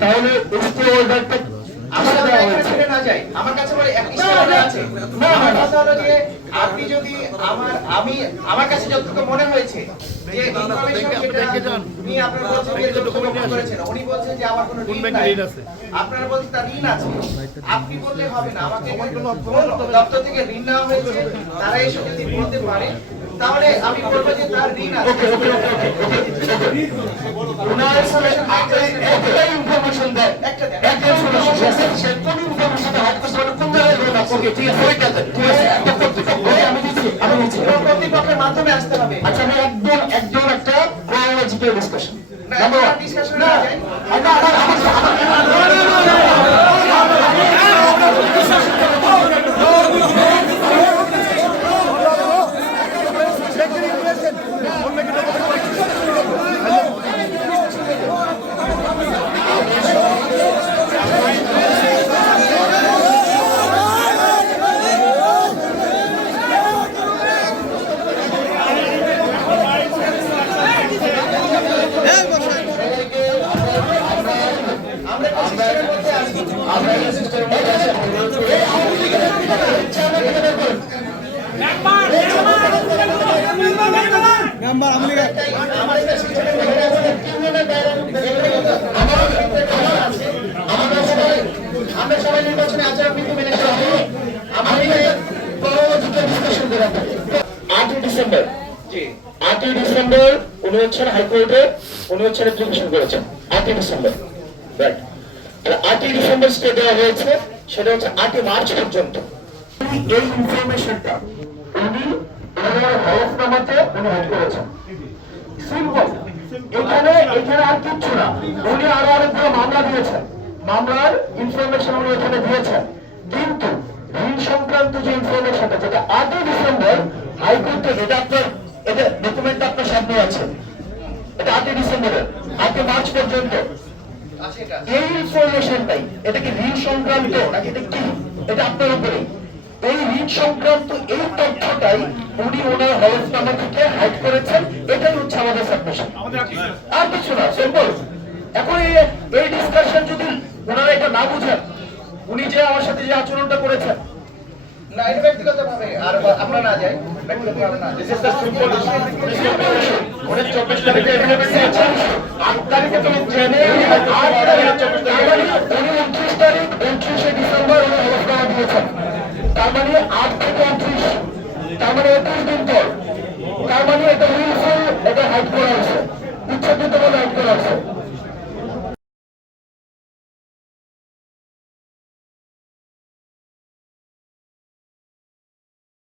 তাহলে স্টে অর্ডারটা আমার কাছে বলে একটা ইশারা আছে। আমার কথা হলো যে আপনি যদি আমার কাছে যতটুকু মনে হয়েছে যে ইনফরমেশন যেটা উনি আপনারা বলছেন যে যতটুকু করেছেন উনি বলছেন যে আমার কোনো ঋণ নাই, আপনারা বলছেন তার ঋণ আছে। আপনি বললে হবে না, আমাকে দপ্তর থেকে ঋণ নেওয়া হয়েছে তারা এসে যদি বলতে পারে তাহলে আমি বলবো যে তার ঋণ আছে। ওনার সাথে একটা ইনফরমেশন দেন, একটা ইনফরমেশন সে কোন ইনফরমেশনটা হাত করতে পারে কোন জায়গায় রোড আছে। ওকে ঠিক আছে, ওইটা দেন। ঠিক আছে, একটা কর্তৃপক্ষ আমি দিচ্ছি কর্তৃপক্ষের মাধ্যমে আসতে হবে। আচ্ছা, আমি একদম একটা ক্রোনোলজিক্যাল ডিসকাশন নাম্বার ডিসকাশন না যায়। আমরা সবাই নির্বাচনে আচরণবিধি মেনে চলবো। ডিসেম্বর 8ই ডিসেম্বর উনি হচ্ছেন হাইকোর্টে, উনি হচ্ছেন অ্যাপ্লিকেশন করেছেন 8ই ডিসেম্বর। রাইট, 8ই ডিসেম্বর স্টে দেওয়া হয়েছে, সেটা হচ্ছে 8ই মার্চ পর্যন্ত। এই ইনফরমেশনটা উনি হলফনামাতে উনি হেড করেছেন। সিম্পল, এখানে আর কিচ্ছু না। উনি আরো অনেকগুলো মামলা দিয়েছেন, মামলার ইনফরমেশন উনি এখানে দিয়েছেন, কিন্তু ঋণ সংক্রান্ত যে ইনফরমেশনটা যেটা 8ই ডিসেম্বর হাইকোর্ট থেকে, এটা ডকুমেন্ট আপনার সামনে আছে, এটা 8ই ডিসেম্বরের 8ই মার্চ পর্যন্ত এই ইনফরমেশনটাই। এটা কি ঋণ সংক্রান্ত নাকি এটা কি, এটা আপনার উপরে। এই ঋণ সংক্রান্ত এই তথ্যটাই উনি ওনার হলফনামা থেকে হাইড করেছেন, এটাই হচ্ছে আমাদের সাবমিশন, আর কিছু না। সিম্পল। এখন এই ডিসকাশন যদি ওনারা এটা না বুঝেন, উনি যে আমার সাথে যে আচরণটা করেছেন, না এটা ব্যক্তিগতভাবে আর আমরা না যাই, ব্যক্তিগতভাবে না। This is the simple issue. 24 তারিখে এভেলেবল আছে, 8 তারিখে তো জেনে 8 তারিখে 24 তারিখে 29 তারিখ 29 ডিসেম্বর উনি হলফনামা দিয়েছেন। তার মানে 8 থেকে 29, তার মানে 21 দিন পর। তার মানে এটা উইলফুল, এটা হাইড করা হয়েছে, ইচ্ছাকৃতভাবে হাইড করা হয়েছে।